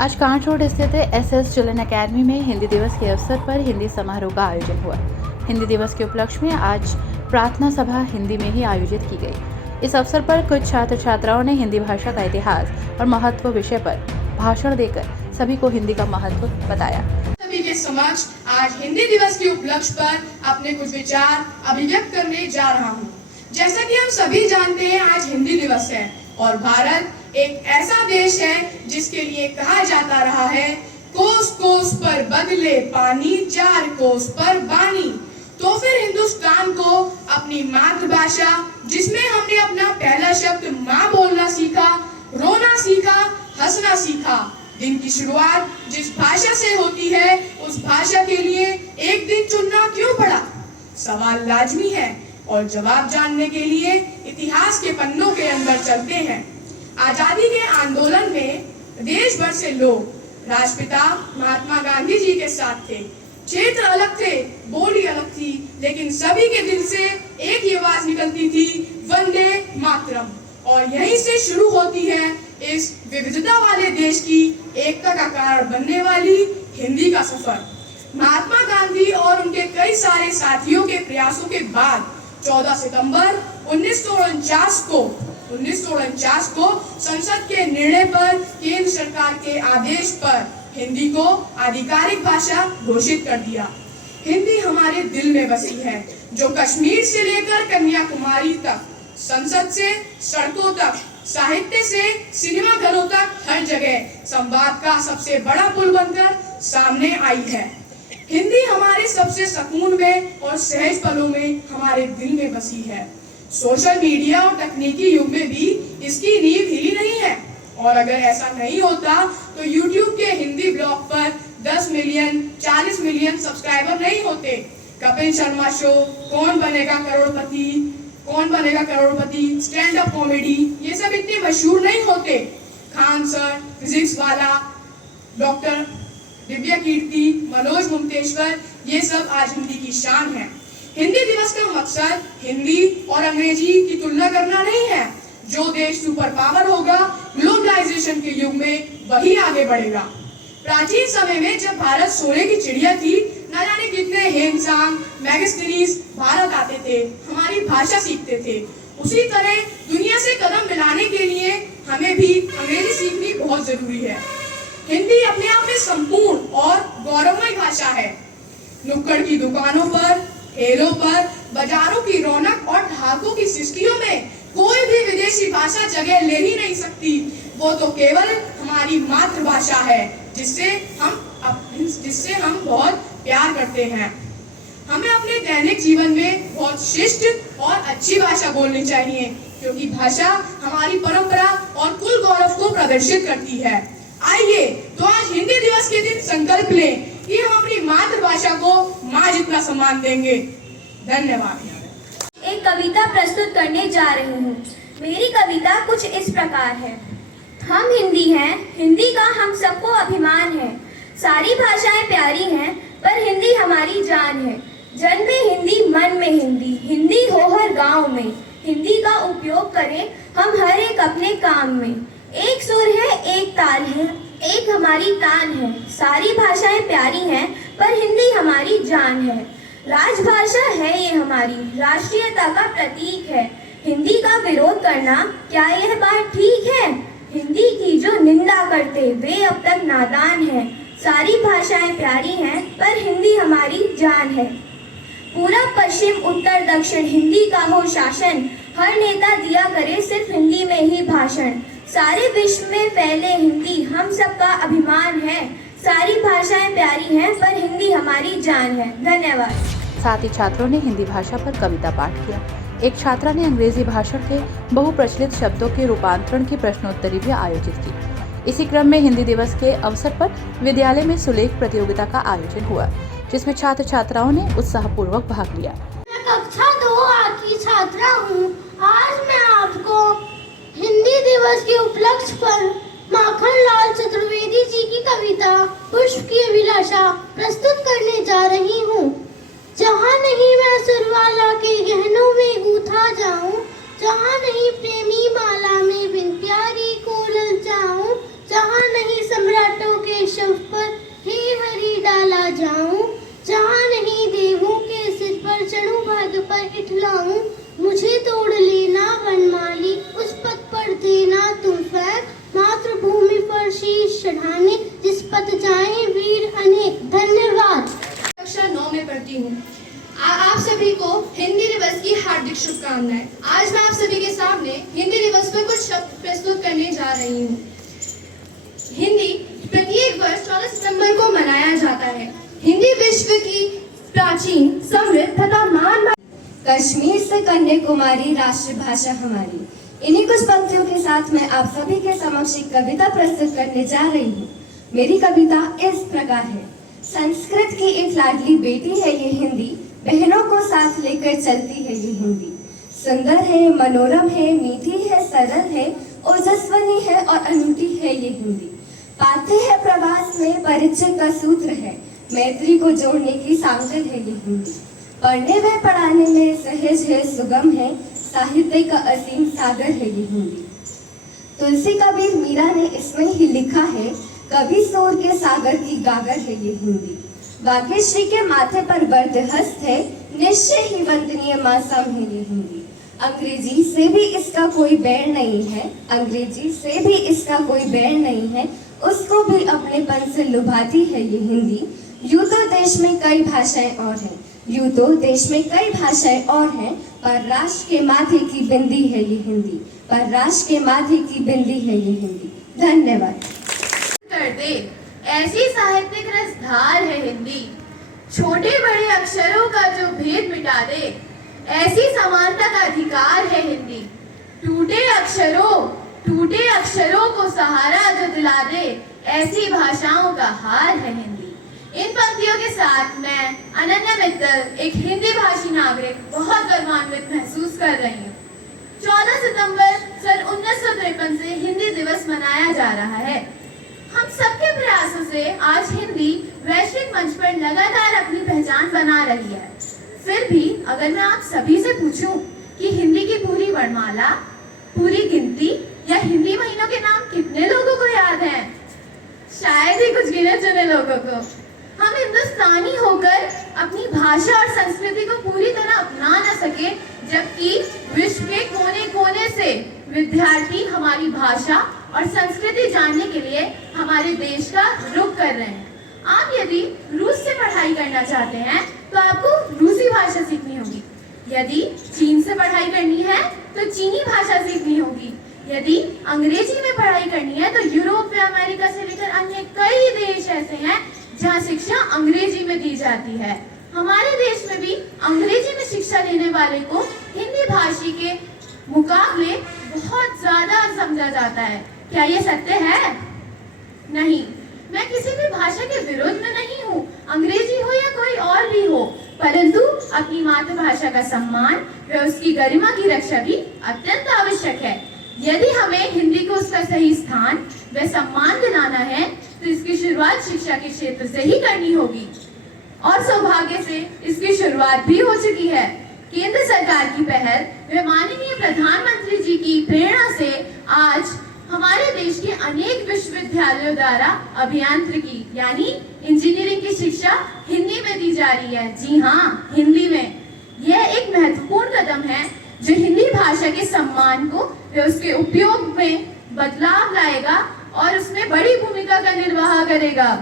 आज कांच रोड स्थित एसएस चिल्ड्रन अकेडमी में हिंदी दिवस के अवसर पर हिंदी समारोह का आयोजन हुआ। हिंदी दिवस के उपलक्ष्य में आज प्रार्थना सभा हिंदी में ही आयोजित की गई। इस अवसर पर कुछ छात्र छात्राओं ने हिंदी भाषा का इतिहास और महत्व विषय पर भाषण देकर सभी को हिंदी का महत्व बताया। सभी के समक्ष आज हिंदी दिवस के उपलक्ष्य पर अपने कुछ विचार अभिव्यक्त करने जा रहा हूँ। जैसा कि हम सभी जानते हैं, आज हिंदी दिवस है और भारत एक ऐसा देश है जिसके लिए कहा जाता रहा है, कोस कोस पर बदले पानी, चार कोस पर बानी। तो फिर हिंदुस्तान को अपनी मातृभाषा, जिसमें हमने अपना पहला शब्द माँ बोलना सीखा, रोना सीखा, हंसना सीखा, दिन की शुरुआत जिस भाषा से होती है, उस भाषा के लिए एक दिन चुनना क्यों पड़ा? सवाल लाजमी है और जवाब जानने के लिए इतिहास के पन्नों के अंदर चलते हैं। आजादी के आंदोलन में देश भर से लोग राष्ट्रपिता महात्मा गांधी जी के साथ थे। क्षेत्र अलग थे, बोली अलग थी, लेकिन सभी के दिल से एक ही आवाज निकलती थी, वंदे मातरम। और यहीं से शुरू होती है इस विविधता वाले देश की एकता का कारण बनने वाली हिंदी का सफर। महात्मा गांधी और उनके कई सारे साथियों के प्रयासों के बाद 14 सितंबर 1949 को संसद के निर्णय पर, केंद्र सरकार के आदेश पर हिंदी को आधिकारिक भाषा घोषित कर दिया। हिंदी हमारे दिल में बसी है, जो कश्मीर से लेकर कन्याकुमारी तक, संसद से सड़कों तक, साहित्य से सिनेमा घरों तक, हर जगह संवाद का सबसे बड़ा पुल बनकर सामने आई है। हिंदी हमारे सबसे सुकून में और सहज पलों में हमारे दिल में बसी है। सोशल मीडिया और तकनीकी युग में भी इसकी नींव हिली नहीं है, और अगर ऐसा नहीं होता तो YouTube के हिंदी ब्लॉग पर 10 मिलियन 40 मिलियन सब्सक्राइबर नहीं होते। कपिल शर्मा शो, कौन बनेगा करोड़पति, स्टैंड अप कॉमेडी, ये सब इतने मशहूर नहीं होते। खान सर, फिजिक्स वाला, डॉक्टर दिव्या कीर्ति, मनोज मुक्तेश्वर, ये सब आज हिंदी की शान है। हिंदी दिवस का मकसद हिंदी और अंग्रेजी की तुलना करना नहीं है। जो देश सुपर पावर होगा ग्लोबलाइजेशन के युग में, वही आगे बढ़ेगा। प्राचीन समय में जब भारत सोने की चिड़िया थी, न जाने कितने हेमसाम मैगजीन्स भारत आते थे, हमारी भाषा सीखते थे। उसी तरह दुनिया से कदम मिलाने के लिए हमें भी अंग्रेजी सीखनी बहुत जरूरी है। हिंदी अपने आप में संपूर्ण और गौरवमय भाषा है। नुक्कड़ की दुकानों पर, ठेलों पर, बाजारों की रौनक और ठहाकों की सृष्टियों में कोई भी विदेशी भाषा जगह ले ही नहीं सकती। वो तो केवल हमारी मातृभाषा है, जिससे हम बहुत प्यार करते हैं। हमें अपने दैनिक जीवन में बहुत शिष्ट और अच्छी भाषा बोलनी चाहिए, क्योंकि भाषा हमारी परंपरा और कुल गौरव को प्रदर्शित करती है। आइए तो आज हिंदी दिवस के दिन संकल्प लें कि हम अपनी मातृभाषा को माँ जितना सम्मान देंगे। धन्यवाद। एक कविता प्रस्तुत करने जा रही हूँ। मेरी कविता कुछ इस प्रकार है। हम हिंदी हैं, हिंदी का हम सबको अभिमान है। सारी भाषाएं प्यारी हैं, पर हिंदी हमारी जान है। जन में हिंदी, मन में हिंदी, हिंदी हो हर गांव में। हिंदी का उपयोग करें हम हर एक अपने काम में। एक सुर है, एक ताल है, एक हमारी तान है। सारी भाषाएं प्यारी हैं, पर हिंदी हमारी जान है। राजभाषा है ये हमारी, राष्ट्रीयता का प्रतीक है। हिंदी का विरोध करना, क्या यह बात ठीक है? हिंदी की जो निंदा करते वे अब तक नादान हैं। सारी भाषाएं प्यारी हैं, पर हिंदी हमारी जान है। पूरब पश्चिम उत्तर दक्षिण हिंदी का हो शासन। हर नेता दिया करे सिर्फ हिंदी में ही भाषण। सारे विश्व में फैले हिंदी हम सबका अभिमान है। सारी भाषाएं प्यारी हैं, पर हिंदी हमारी जान है। धन्यवाद। साथ ही छात्रों ने हिंदी भाषा पर कविता पाठ किया। एक छात्रा ने अंग्रेजी भाषा के बहुप्रचलित शब्दों के रूपांतरण की प्रश्नोत्तरी भी आयोजित की। इसी क्रम में हिंदी दिवस के अवसर पर विद्यालय में सुलेख प्रतियोगिता का आयोजन हुआ, जिसमें छात्र छात्राओं ने उत्साहपूर्वक भाग लिया। मैं कक्षा 2 की छात्रा हूँ। आज मैं आपको हिंदी दिवस के उपलक्ष्य पर माखनलाल चतुर्वेदी जी की कविता पुष्प की अभिलाषा प्रस्तुत करने जा रही हूँ। जहाँ नहीं मैं सुरवाला के गहनों में गूथा जाऊँ, जहाँ नहीं प्रेमी माला में बिन प्यारी को ललचाऊँ, जहाँ नहीं सम्राटों है। हिंदी विश्व की प्राचीन, समृद्ध तथा महान कश्मीर से कन्याकुमारी राष्ट्रभाषा हमारी। इन्हीं कुछ पंक्तियों के साथ मैं आप सभी के समक्ष एक कविता प्रस्तुत करने जा रही हूँ। मेरी कविता इस प्रकार है। संस्कृत की एक लाडली बेटी है ये हिंदी, बहनों को साथ लेकर चलती है ये हिंदी। सुंदर है, मनोरम है, मीठी है, सरल है, ओजस्वनी है और अनूठी है ये हिंदी। पाते है प्रवास में परिचय का सूत्र है, मैत्री को जोड़ने की सांकल है ये हिंदी। पढ़ने व पढ़ाने में सहज है, सुगम है, साहित्य का असीम सागर है ये हिंदी। तुलसी कबीर मीरा ने इसमें ही लिखा है, कभी सोर के सागर की गागर है ये हिंदी। भाग्यश्री के माथे पर बरदहस्त है, निश्चय ही वंदनीय मासम है ये हिंदी। अंग्रेजी से भी इसका कोई बैर नहीं है, अंग्रेजी से भी इसका कोई बैर नहीं है, उसको भी अपनेपन से लुभाती है ये हिंदी। यूं तो देश में कई भाषाएं और हैं, यूं तो देश में कई भाषाएं और हैं, पर राष्ट्र के माथे की बिंदी है ये हिंदी, पर राष्ट्र के माथे की बिंदी है ये हिंदी। धन्यवाद। कर दे ऐसी साहित्यिक रसधार है हिंदी, छोटे बड़े अक्षरों का जो भेद मिटा दे, ऐसी समानता का अधिकार है हिंदी। टूटे अक्षरों को सहारा जो दिला दे, ऐसी भाषाओं का हार है हिंदी। इन पंक्तियों के साथ मैं अनन्या मित्तल, एक हिंदी भाषी नागरिक, बहुत गर्वान्वित महसूस कर रही हूँ। 14 सितंबर सन 1953 से हिंदी दिवस मनाया जा रहा है। हम सबके प्रयासों से आज हिंदी वैश्विक मंच पर लगातार अपनी पहचान बना रही है। फिर भी अगर मैं आप सभी से पूछूं कि हिंदी की पूरी वर्णमाला, पूरी गिनती या हिंदी महीनों के नाम कितने लोगों को याद हैं? शायद ही कुछ गिने चुने लोगों को। हम हिंदुस्तानी होकर अपनी भाषा और संस्कृति को पूरी तरह अपना न सके, जबकि विश्व के कोने कोने से विद्यार्थी हमारी भाषा और संस्कृति जानने के लिए हमारे देश का रुख कर रहे हैं। आप यदि रूस से पढ़ाई करना चाहते हैं तो आपको रूसी भाषा सीखनी होगी। यदि चीन से पढ़ाई करनी है तो चीनी भाषा सीखनी होगी। यदि अंग्रेजी में पढ़ाई करनी है तो यूरोप व अमेरिका से लेकर अन्य कई देश ऐसे हैं जहाँ शिक्षा अंग्रेजी में दी जाती है। हमारे देश में भी अंग्रेजी में शिक्षा लेने वाले को हिंदी भाषी के मुकाबले बहुत ज्यादा समझा जाता है। क्या ये सत्य है? नहीं। मैं किसी भी भाषा के विरोध में नहीं हूँ, अंग्रेजी हो या कोई और भी हो, परंतु अपनी मातृभाषा का सम्मान व उसकी गरिमा की रक्षा भी अत्यंत आवश्यक है। यदि हमें हिंदी को उसका सही स्थान व सम्मान दिलाना है तो इसकी शुरुआत शिक्षा के क्षेत्र से ही करनी होगी, और सौभाग्य से इसकी शुरुआत भी हो चुकी है। केंद्र सरकार की पहल व माननीय प्रधानमंत्री जी की प्रेरणा से आज हमारे देश के अनेक विश्वविद्यालयों द्वारा अभियांत्रिकी यानी इंजीनियरिंग की शिक्षा हिंदी में दी जा रही है। जी हाँ, हिंदी में। यह एक महत्वपूर्ण कदम है जो हिंदी भाषा के सम्मान को व उसके उपयोग में बदलाव लाएगा और उसमें बड़ी भूमिका का निर्वाह करेगा।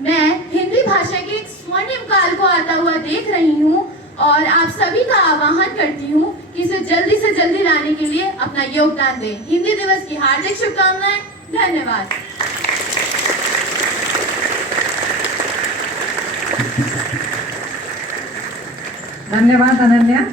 मैं हिंदी भाषा के एक स्वर्णिम काल को आता हुआ देख रही हूँ और आप सभी का आह्वान करती हूँ कि इसे जल्दी से जल्दी लाने के लिए अपना योगदान दें। हिंदी दिवस की हार्दिक शुभकामनाएं। धन्यवाद। धन्यवाद अनन्या।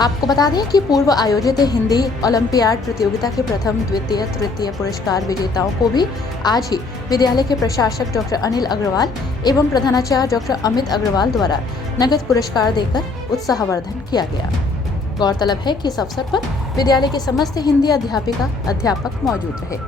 आपको बता दें कि पूर्व आयोजित हिंदी ओलंपियाड प्रतियोगिता के प्रथम, द्वितीय, तृतीय पुरस्कार विजेताओं को भी आज ही विद्यालय के प्रशासक डॉक्टर अनिल अग्रवाल एवं प्रधानाचार्य डॉक्टर अमित अग्रवाल द्वारा नगद पुरस्कार देकर उत्साहवर्धन किया गया। गौरतलब है कि इस अवसर पर विद्यालय के समस्त हिंदी अध्यापक मौजूद रहे।